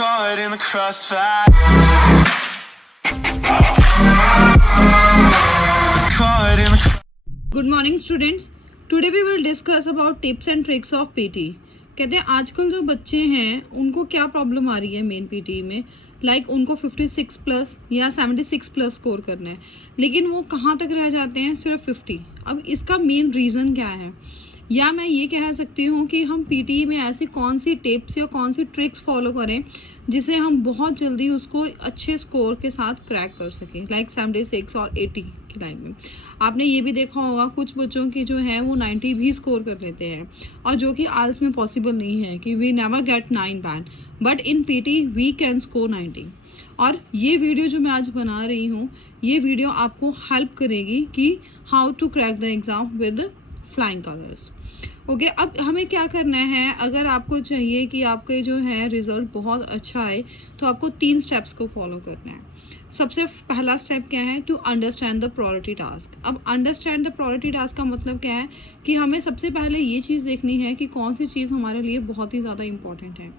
caught in the crossfire. It's caught in the good morning students, today we will discuss about tips and tricks of PT. कहते हैं आजकल जो बच्चे हैं उनको क्या प्रॉब्लम आ रही है मेन पीटी में, उनको 56 प्लस या 76 प्लस स्कोर करना है, लेकिन वो कहाँ तक रह जाते हैं, सिर्फ 50। अब इसका मेन रीज़न क्या है, या मैं ये कह सकती हूँ कि हम पीटी में ऐसी कौन सी टिप्स या कौन सी ट्रिक्स फॉलो करें जिससे हम बहुत जल्दी उसको अच्छे स्कोर के साथ क्रैक कर सकें, 76 और 80 की लाइन में। आपने ये भी देखा होगा कुछ बच्चों की जो है वो 90 भी स्कोर कर लेते हैं, और जो कि आइल्स में पॉसिबल नहीं है कि we never get 9 band, but in PT we can score 90। और ये वीडियो जो मैं आज बना रही हूँ, ये वीडियो आपको हेल्प करेगी कि how to crack the exam with flying colours. Okay, अब हमें क्या करना है, अगर आपको चाहिए कि आपके जो है रिजल्ट बहुत अच्छा आए तो आपको 3 स्टेप्स को फॉलो करना है। सबसे पहला स्टेप क्या है, to understand the priority task. अब अंडरस्टैंड द प्रायोरिटी टास्क का मतलब क्या है कि हमें सबसे पहले ये चीज़ देखनी है कि कौन सी चीज़ हमारे लिए बहुत ही ज़्यादा इंपॉर्टेंट है।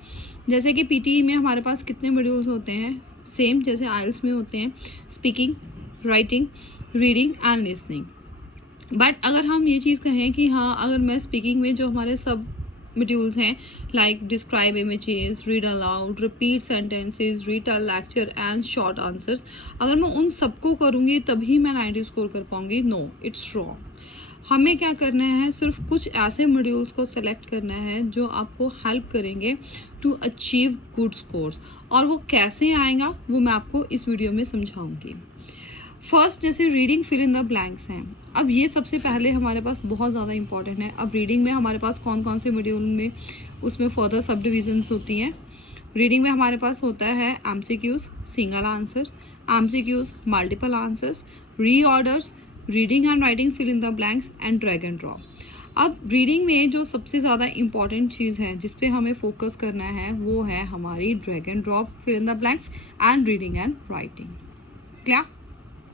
जैसे कि पीटी में हमारे पास कितने मॉड्यूल्स होते हैं, सेम जैसे आइल्स में होते हैं, speaking, writing, reading and listening. But अगर हम ये चीज़ कहें कि हाँ, अगर मैं स्पीकिंग में जो हमारे सब मॉड्यूल्स हैं describe images, read aloud, repeat sentences, read a lecture and short answers, अगर मैं उन सबको करूँगी तभी मैं 90 स्कोर कर पाऊँगी, नो, इट्स रॉन्ग। हमें क्या करना है, सिर्फ कुछ ऐसे मॉड्यूल्स को सेलेक्ट करना है जो आपको हेल्प करेंगे टू अचीव गुड स्कोर्स, और वो कैसे आएगा वो मैं आपको इस वीडियो में समझाऊंगी। फर्स्ट, जैसे reading fill in the blanks हैं। अब ये सबसे पहले हमारे पास बहुत ज़्यादा इंपॉर्टेंट है। अब रीडिंग में हमारे पास कौन कौन से मॉड्यूल में उसमें फर्दर सब डिविजन्स होती हैं। रीडिंग में हमारे पास होता है MCQs, single answers, MCQs, multiple answers, reorders, reading and writing fill in the blanks and drag and drop. अब रीडिंग में जो सबसे ज़्यादा इंपॉर्टेंट चीज़ है जिस पे हमें फोकस करना है वो है हमारी drag and drop fill in the blanks and reading and writing. क्या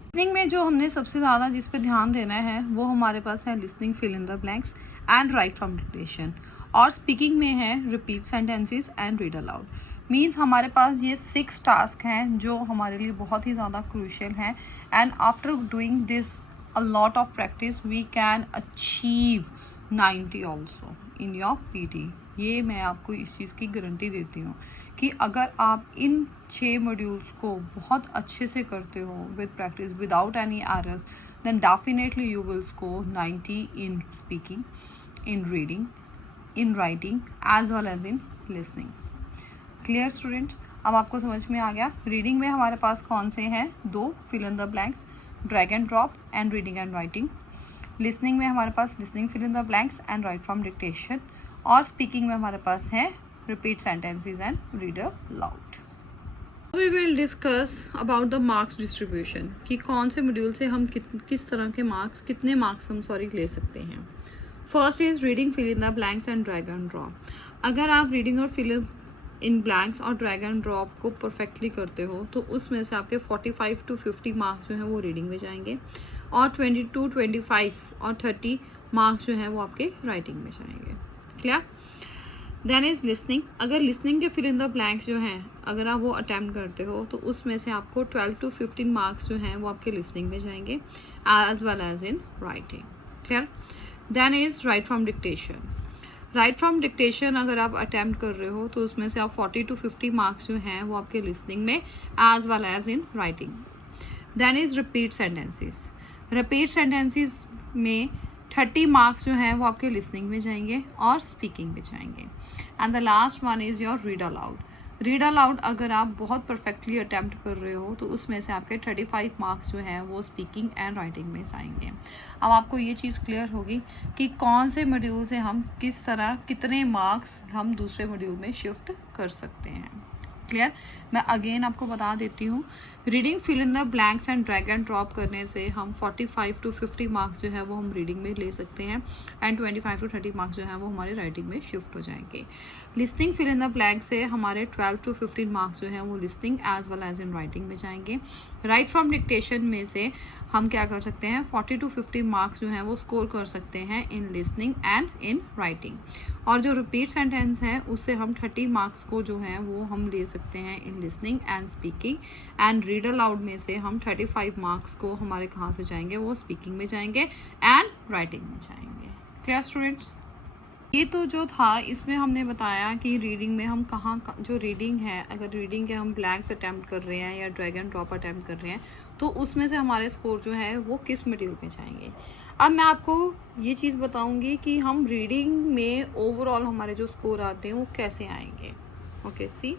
लिसनिंग में जो हमने सबसे ज़्यादा जिस पे ध्यान देना है वो हमारे पास है listening fill in the blanks and write from dictation, और स्पीकिंग में है repeat sentences and read aloud. Means हमारे पास ये 6 टास्क हैं जो हमारे लिए बहुत ही ज़्यादा क्रूशियल हैं, and after doing this a lot of practice we can achieve 90 also in your PT. ये मैं आपको इस चीज़ की गारंटी देती हूँ कि अगर आप इन 6 मॉड्यूल्स को बहुत अच्छे से करते हो with practice without any errors, then definitely you will score 90 in speaking, in reading, in writing as well as in listening. Clear students, अब आपको समझ में आ गया। रीडिंग में हमारे पास कौन से हैं, 2 fill in the blanks, drag and drop and reading and writing. Listening में हमारे पास listening fill in the blanks and write from dictation, और स्पीकिंग में हमारे पास है repeat sentences and read aloud. We will discuss about the marks distribution कि कौन से मॉड्यूल से हम किस तरह के मार्क्स, कितने मार्क्स हम ले सकते हैं। First is reading fill in the blanks and drag and drop. अगर आप रीडिंग और फिल इन ब्लैंक्स और ड्रैग एंड ड्रॉप को परफेक्टली करते हो तो उसमें से आपके 45 to 50 मार्क्स जो हैं वो रीडिंग में जाएंगे, और 22, 25 और 30 मार्क्स जो हैं वो आपके राइटिंग में जाएंगे। क्लियर? Then is listening. अगर लिसनिंग के फिल इन द ब्लैंक्स जो हैं अगर आप वो अटैम्प्ट करते हो तो उसमें से आपको 12 to 15 मार्क्स जो हैं वो आपके लिसनिंग में जाएंगे as well as in writing. Clear? Then is write from dictation. Write from dictation अगर आप अटैम्प्ट कर रहे हो तो उसमें से आप 40 to 50 मार्क्स जो हैं वो आपके लिसनिंग में as well as in writing. Then is repeat sentences. Repeat sentences में 30 मार्क्स जो हैं वो आपके लिसनिंग में जाएंगे और स्पीकिंग में जाएंगे। And the last one is your read aloud. Read aloud अगर आप बहुत परफेक्टली अटैम्प्ट कर रहे हो तो उसमें से आपके 35 मार्क्स जो हैं वो स्पीकिंग एंड राइटिंग में जाएंगे। अब आपको ये चीज़ क्लियर होगी कि कौन से मॉड्यूल से हम किस तरह कितने मार्क्स हम दूसरे मॉड्यूल में शिफ्ट कर सकते हैं। क्लियर? मैं अगेन आपको बता देती हूँ, reading fill in the blanks and drag and drop करने से हम 45 to 50 मार्क्स जो है वो हम रीडिंग में ले सकते हैं, एंड 25 to 30 मार्क्स जो है वो हमारे राइटिंग में शिफ्ट हो जाएंगे। Listening fill in the blank से हमारे 12 to 15 मार्क्स जो हैं वो listening as well as in writing में जाएंगे। राइट फ्रॉम डिक्टेशन में से हम क्या कर सकते हैं, 40 to 50 मार्क्स जो हैं वो स्कोर कर सकते हैं in listening and in writing. और जो रिपीट सेंटेंस है उससे हम 30 मार्क्स को जो है वो हम ले सकते हैं in listening and speaking. And read allowed में से हम 35 मार्क्स को हमारे कहाँ से जाएंगे, वो स्पीकिंग में जाएंगे एंड राइटिंग में जाएंगे। Clear students? ये तो जो था इसमें हमने बताया कि रीडिंग में हम कहाँ जो रीडिंग है, अगर रीडिंग के हम ब्लैंक्स अटैम्प्ट कर रहे हैं या ड्रैग एंड ड्रॉप अटैम्प्ट कर रहे हैं तो उसमें से हमारे स्कोर जो है वो किस मॉड्यूल में जाएंगे। अब मैं आपको ये चीज़ बताऊंगी कि हम रीडिंग में ओवरऑल हमारे जो स्कोर आते हैं वो कैसे आएंगे। ओके सी,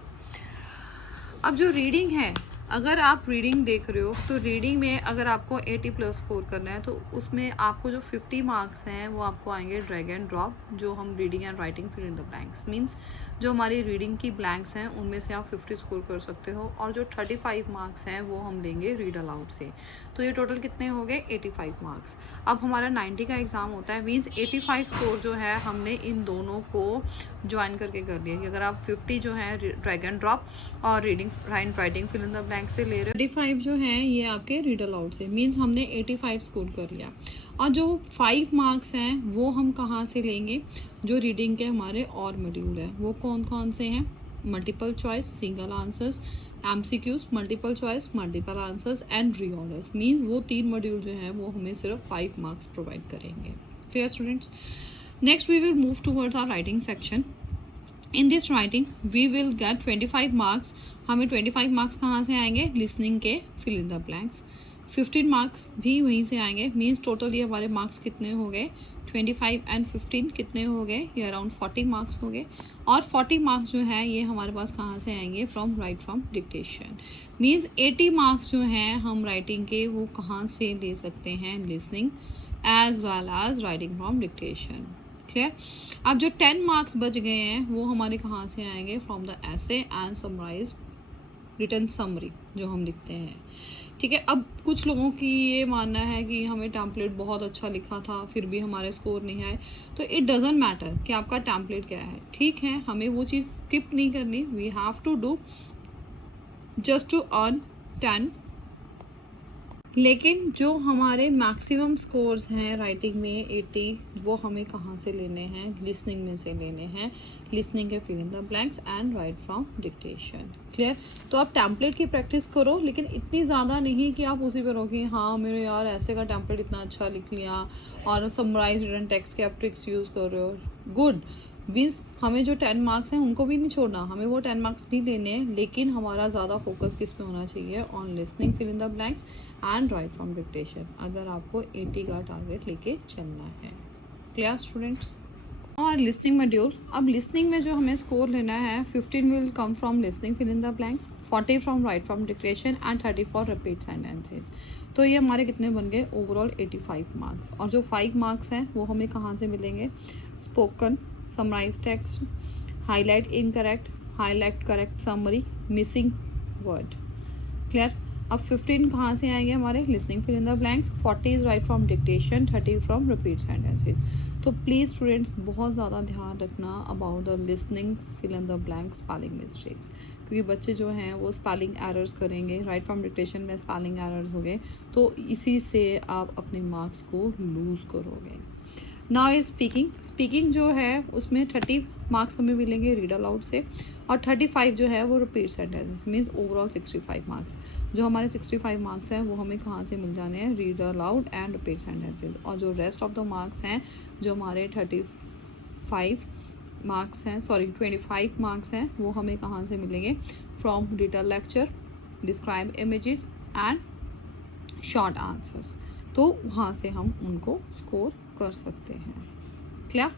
अब जो रीडिंग है, अगर आप रीडिंग देख रहे हो तो रीडिंग में अगर आपको 80 प्लस स्कोर करना है तो उसमें आपको जो 50 मार्क्स हैं वो आपको आएंगे ड्रैग एंड ड्रॉप, जो हम reading and writing fill in the blanks, means जो हमारी रीडिंग की ब्लैंक्स हैं उनमें से आप 50 स्कोर कर सकते हो, और जो 35 मार्क्स हैं वो हम लेंगे रीड अलाउड से। तो ये टोटल कितने हो गए? 85 मार्क्स। अब हमारा 90 का एग्ज़ाम होता है, मीन्स 85 स्कोर जो है हमने इन दोनों को ज्वाइन करके कर दिया कि अगर आप 50 जो है ड्रैग एंड ड्रॉप और reading and writing fill in the blank से ले रहे हो, 35 जो है ये आपके रीड अलाउड से, मीन्स हमने 85 स्कोर कर लिया। और जो 5 मार्क्स हैं वो हम कहाँ से लेंगे? जो रीडिंग के हमारे और मॉड्यूल है वो कौन कौन से हैं? Multiple choice, single answers, MCQs, multiple choice, multiple answers and reorders, means वो 3 मॉड्यूल जो है वो हमें सिर्फ 5 मार्क्स प्रोवाइड करेंगे। Clear students? Next we will move towards our writing section. In this writing we will get 25 marks. हमें 25 marks कहाँ से आएंगे? लिसनिंग के fill in the blanks. 15 marks भी वहीं से आएंगे, मीन्स टोटल ये हमारे मार्क्स कितने हो गए? 25 एंड 15 कितने हो गए? ये अराउंड 40 मार्क्स हो गए। और 40 मार्क्स जो है ये हमारे पास कहाँ से आएंगे? From write from dictation, means 80 marks जो हैं हम राइटिंग के वो कहाँ से ले सकते हैं? Listening as well as writing from dictation. Clear? अब जो 10 मार्क्स बच गए हैं वो हमारे कहाँ से आएंगे? From the essay and summarise written summary जो हम लिखते हैं। ठीक है, अब कुछ लोगों की ये मानना है कि हमें टेम्पलेट बहुत अच्छा लिखा था फिर भी हमारे स्कोर नहीं आए, तो इट डजेंट मैटर कि आपका टेम्पलेट क्या है। ठीक है, हमें वो चीज़ स्किप नहीं करनी, we have to do just to earn 10। लेकिन जो हमारे मैक्सिमम स्कोर्स हैं राइटिंग में 80, वो हमें कहाँ से लेने हैं? लिसनिंग में से लेने हैं। लिसनिंग के fill in the blanks and write from dictation. Clear? तो आप टेम्पलेट की प्रैक्टिस करो, लेकिन इतनी ज़्यादा नहीं कि आप उसी पर रहो कि हाँ मेरे यार ऐसे का टेम्पलेट इतना अच्छा लिख लिया और समराइज रिटन टेक्स्ट के आप ट्रिक्स यूज़ कर रहे हो। गुड, मीन्स हमें जो 10 मार्क्स हैं उनको भी नहीं छोड़ना, हमें वो 10 मार्क्स भी लेने हैं, लेकिन हमारा ज़्यादा फोकस किस पे होना चाहिए? On listening fill in the blanks and write from dictation, अगर आपको 80 का टारगेट लेके चलना है। Clear students? और लिसनिंग मॉड्यूल, अब लिसनिंग में जो हमें स्कोर लेना है 15 will come from listening fill in the blanks, 40 from write from dictation and 34 repeat sentences. तो ये हमारे कितने बन गए? Overall 85 marks. और जो 5 मार्क्स हैं वो हमें कहाँ से मिलेंगे? Spoken, summarise text, highlight incorrect, highlight correct summary, missing word. Clear? अब 15 कहाँ से आएंगे हमारे? Listening fill in the blanks, 40 is write from dictation, 30 from repeat sentences. तो प्लीज़ स्टूडेंट्स बहुत ज़्यादा ध्यान रखना about the listening fill in the blank spelling mistakes, क्योंकि बच्चे जो हैं वो स्पेलिंग एरर्स करेंगे, राइट फ्रॉम डिक्टेशन में स्पेलिंग एरर्स हो गए, तो इसी से आप अपने मार्क्स को लूज़ करोगे। Now is speaking. स्पीकिंग जो है उसमें 30 मार्क्स हमें मिलेंगे रीड अलाउड से, और 35 जो है वो repeat sentence, means overall 65 marks. जो हमारे 65 मार्क्स हैं वो हमें कहाँ से मिल जाने हैं? Read aloud and repeat sentences. और जो रेस्ट ऑफ द मार्क्स हैं, जो हमारे 25 मार्क्स हैं, सॉरी 25 मार्क्स हैं, वो हमें कहाँ से मिलेंगे? From detail lecture, describe images and short answers. तो वहाँ से हम उनको स्कोर कर सकते हैं। क्लियर?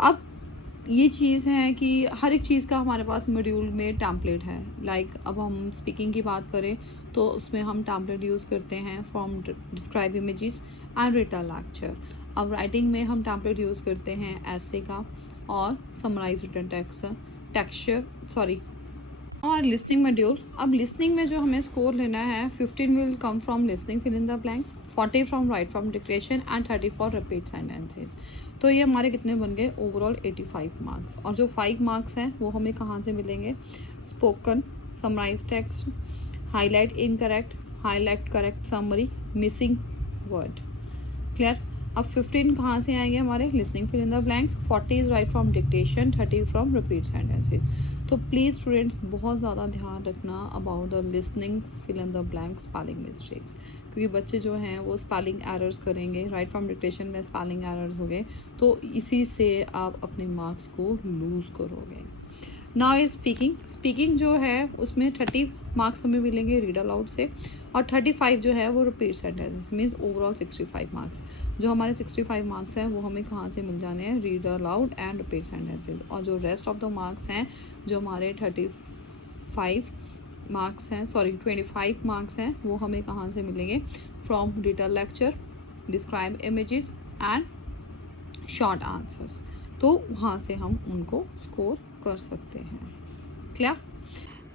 अब ये चीज़ है कि हर एक चीज़ का हमारे पास मॉड्यूल में टेम्पलेट है। लाइक अब हम स्पीकिंग की बात करें तो उसमें हम टेम्पलेट यूज़ करते हैं from describe images and written lecture. अब राइटिंग में हम टेम्पलेट यूज़ करते हैं ऐसे का और समराइज रिटन टेक्सचर सॉरी। और लिसनिंग मॉड्यूल, अब लिसनिंग में जो हमें स्कोर लेना है 15 will come from listening fill in the blanks, 40 from write from dictation and 34 repeat sentences. तो ये हमारे कितने बन गए? Overall 85 marks. और जो 5 मार्क्स हैं वो हमें कहाँ से मिलेंगे? Spoken, summarise text, highlight incorrect, highlight correct summary, missing word. Clear? अब 15 कहाँ से आएंगे हमारे listening fill in the blanks, 40 is write from dictation, 30 from repeat sentences. तो प्लीज़ स्टूडेंट्स बहुत ज़्यादा ध्यान रखना about the listening fill in the blank spelling mistakes, क्योंकि बच्चे जो हैं वो स्पेलिंग एरर्स करेंगे, राइट फ्रॉम डिक्टेशन में स्पेलिंग एरर्स हो गए, तो इसी से आप अपने मार्क्स को लूज़ करोगे। नाउ इज स्पीकिंग जो है उसमें 30 मार्क्स हमें मिलेंगे रीड अलाउड से, और 35 जो है वो repeat sentence, means overall 65 marks. जो हमारे 65 मार्क्स हैं वो हमें कहाँ से मिल जाने हैं, read aloud and repeat sentences. और जो रेस्ट ऑफ द मार्क्स हैं, जो हमारे 35 मार्क्स हैं, सॉरी 25 मार्क्स हैं, वो हमें कहाँ से मिलेंगे, from detail lecture, describe images and short answers. तो वहाँ से हम उनको स्कोर कर सकते हैं। Clear?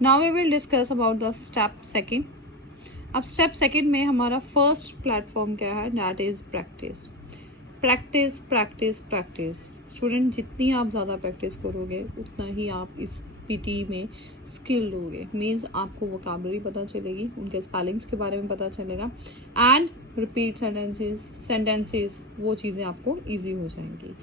Now we will discuss about the step second. अब स्टेप सेकंड में हमारा फर्स्ट प्लेटफॉर्म क्या है, that is practice. Practice practice practice. Student जितनी आप ज़्यादा प्रैक्टिस करोगे उतना ही आप इस पीटी में स्किल्ड होगे, मीन्स आपको वोकैबुलरी पता चलेगी, उनके स्पेलिंग्स के बारे में पता चलेगा, एंड रिपीट सेंटेंसेस वो चीज़ें आपको ईजी हो जाएंगी।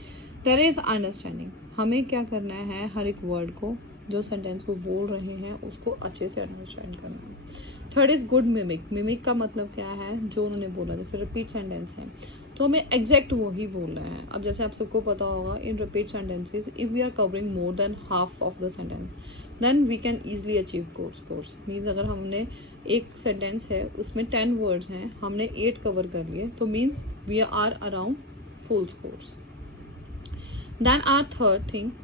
देयर इज़ अंडरस्टैंडिंग, हमें क्या करना है, हर एक वर्ड को, जो सेंटेंस को बोल रहे हैं उसको अच्छे से अंडरस्टैंड करना है। Third is good mimic. Mimic का मतलब क्या है, जो उन्होंने बोला, जैसे रिपीट सेंटेंस है तो हमें एग्जैक्ट वो ही बोलना है। अब जैसे आप सबको पता होगा, in repeat sentences if we are covering more than half of the sentence then we can easily achieve course. Means अगर हमने एक सेंटेंस है उसमें 10 वर्ड्स हैं, हमने 8 कवर कर लिए, तो means we are around full course. Then our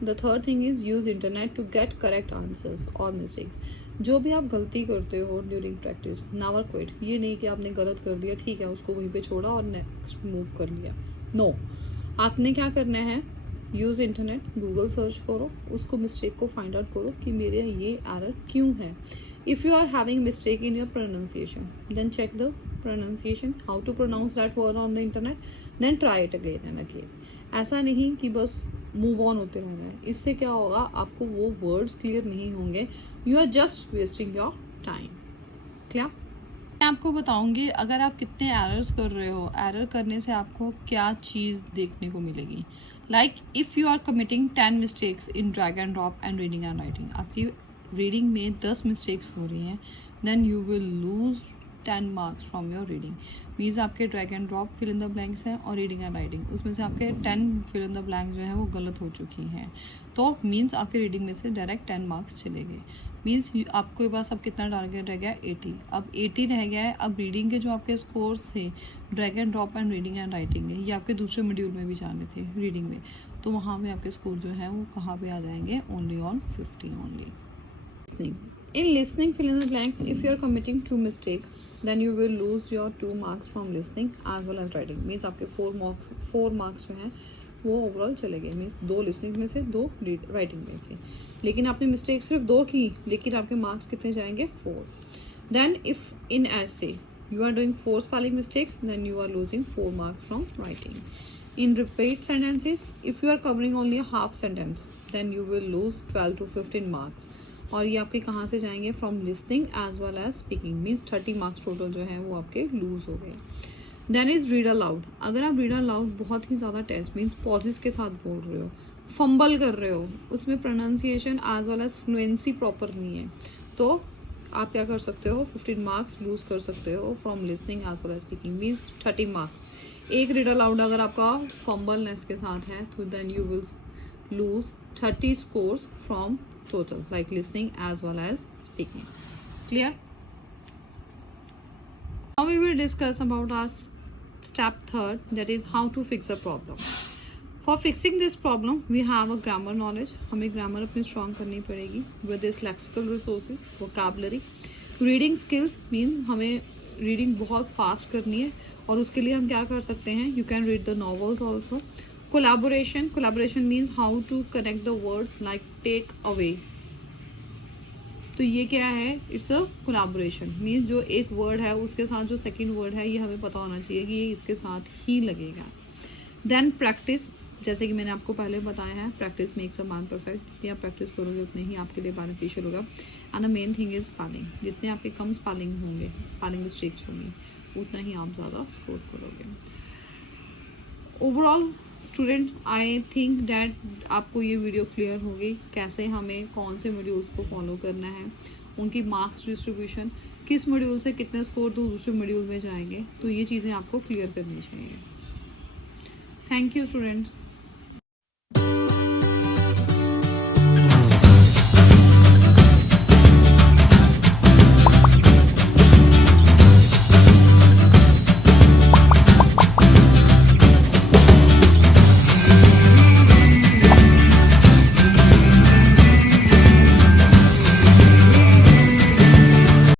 the third thing is use internet to get correct answers or mistakes. जो भी आप गलती करते हो ड्यूरिंग प्रैक्टिस, नेवर क्विट। ये नहीं कि आपने गलत कर दिया, ठीक है, उसको वहीं पे छोड़ा और नेक्स्ट मूव कर लिया। नो, आपने क्या करना है, यूज़ इंटरनेट, गूगल सर्च करो, उसको मिस्टेक को फाइंड आउट करो कि मेरे ये एरर क्यों है। If you are having mistake in your pronunciation, then check the pronunciation, how to pronounce that word on the internet, then try it again and again. ऐसा नहीं कि बस मूव ऑन होते रहना है, इससे क्या होगा, आपको वो वर्ड्स क्लियर नहीं होंगे, you are just wasting your time. Clear? मैं आपको बताऊंगी अगर आप कितने एरर्स कर रहे हो, एरर करने से आपको क्या चीज़ देखने को मिलेगी। Like if you are committing 10 mistakes in drag and drop and reading and writing, आपकी रीडिंग में 10 मिस्टेक्स हो रही हैं, then you will lose 10 marks from your reading. Means आपके drag and drop fill in the blanks हैं और reading and writing, उसमें से आपके 10 फिल इन द ब्लैंक्स जो है वो गलत हो चुकी हैं, तो मीन्स आपके रीडिंग में से डायरेक्ट 10 मार्क्स चले गए। मीन्स आपके पास अब कितना टारगेट रह गया, 80। अब 80 रह गया है। अब रीडिंग के जो आपके स्कोर्स थे drag and drop and reading and writing है, ये आपके दूसरे मॉड्यूल में भी जाने थे रीडिंग में, तो वहाँ पे आपके स्कोर जो है वो कहाँ पे आ जाएंगे, only on 50 only. In listening, fill in the blanks. If you are committing 2 mistakes, then you will lose your 2 marks from listening as well as writing. Means आपके 4 marks जो हैं वो ओवरऑल चले गए। मीन्स 2 लिसनिंग में से, 2 writing में से। लेकिन आपने मिस्टेक सिर्फ 2 की, लेकिन आपके मार्क्स कितने जाएंगे, 4। Then if in essay you are doing 4 spelling mistakes, then you are losing 4 marks from writing. In repeat sentences, if you are covering only a half sentence, then you will lose 12 to 15 marks. और ये आपके कहाँ से जाएंगे, from listening as well as speaking. Means 30 marks total जो है वो आपके लूज हो गए। Then is read aloud. अगर आप रीड अलाउड बहुत ही ज़्यादा टेस्ट, मीन्स पॉजेस के साथ बोल रहे हो, फंबल कर रहे हो, उसमें pronunciation as well as fluency proper नहीं है, तो आप क्या कर सकते हो, 15 मार्क्स लूज कर सकते हो from listening as well as speaking. Means 30 marks. एक रीड अलाउड अगर आपका फंबलनेस के साथ है, तो then you will lose 30 scores from total, like listening as well as speaking. Clear? Now we will discuss about our step third, that is how to fix the problem. For fixing this problem, we have a grammar knowledge. हमें grammar अपनी strong करनी पड़ेगी with this lexical resources, vocabulary. Reading skills means हमें reading बहुत fast करनी है, और उसके लिए हम क्या कर सकते हैं, you can read the novels also. Collaboration means how to connect the words like take away. तो ये क्या है, इट्स अ कोलैबोरेशन। मीन्स जो एक वर्ड है उसके साथ जो सेकंड वर्ड है ये हमें पता होना चाहिए कि ये इसके साथ ही लगेगा। देन प्रैक्टिस, जैसे कि मैंने आपको पहले बताया है, practice makes a man perfect. जितनी आप प्रैक्टिस करोगे उतने ही आपके लिए बेनिफिशियल होगा। And the main thing is spelling. जितने आपके कम स्पेलिंग होंगे, स्पेलिंग मिस्टेक्स होंगी, उतना ही आप ज़्यादा स्कोर करोगे। Overall students I think that आपको ये वीडियो क्लियर होगी कैसे हमें कौन से मॉड्यूल्स को फॉलो करना है, उनकी मार्क्स डिस्ट्रीब्यूशन, किस मॉड्यूल से कितने स्कोर तो दूसरे मॉड्यूल में जाएंगे, तो ये चीज़ें आपको क्लियर करनी चाहिए। Thank you students.